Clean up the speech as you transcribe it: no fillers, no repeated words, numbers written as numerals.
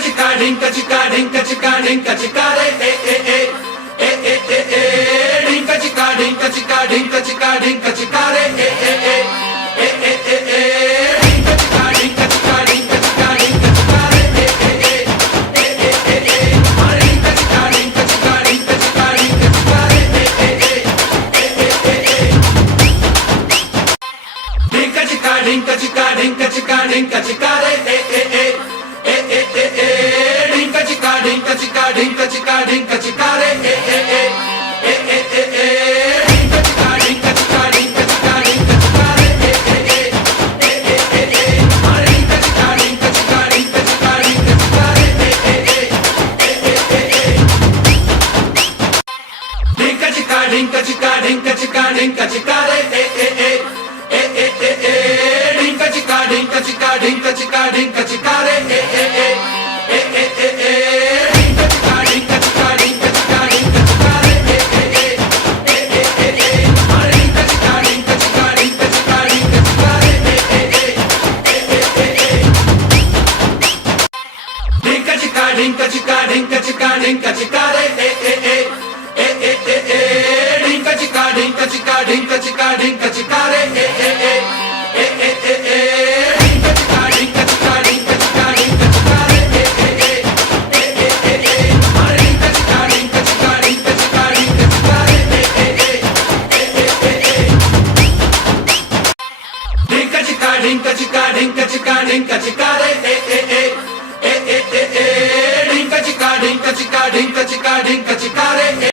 chica dinka chica dinka chica dinka chica re dinka chica dinka chica dinka chica dinka chica re dinka chica dinka chica dinka chica dinka chica re dinka chica dinka chica dinka chica dinka chica re dinka chica dinka chica dinka chica dinka chica re dinka chica dinka chica dinka chica dinka chica re dinka chica dinka chica dinka chica dinka chica re dinka chica dinka chica dinka chica dinka chica re dinka chica dinka chica dinka chica dinka chica re dinka chica dinka chica dinka chica dinka chica re dinka chica dinka chica dinka chica re dinka chica dinka chica dinka chica dinka chica re dinka chica dinka chica dinka chica dinka chica re dinka chica dinka chica dinka chica dinka chica re dinka chica dinka chica dinka chica dinka chica re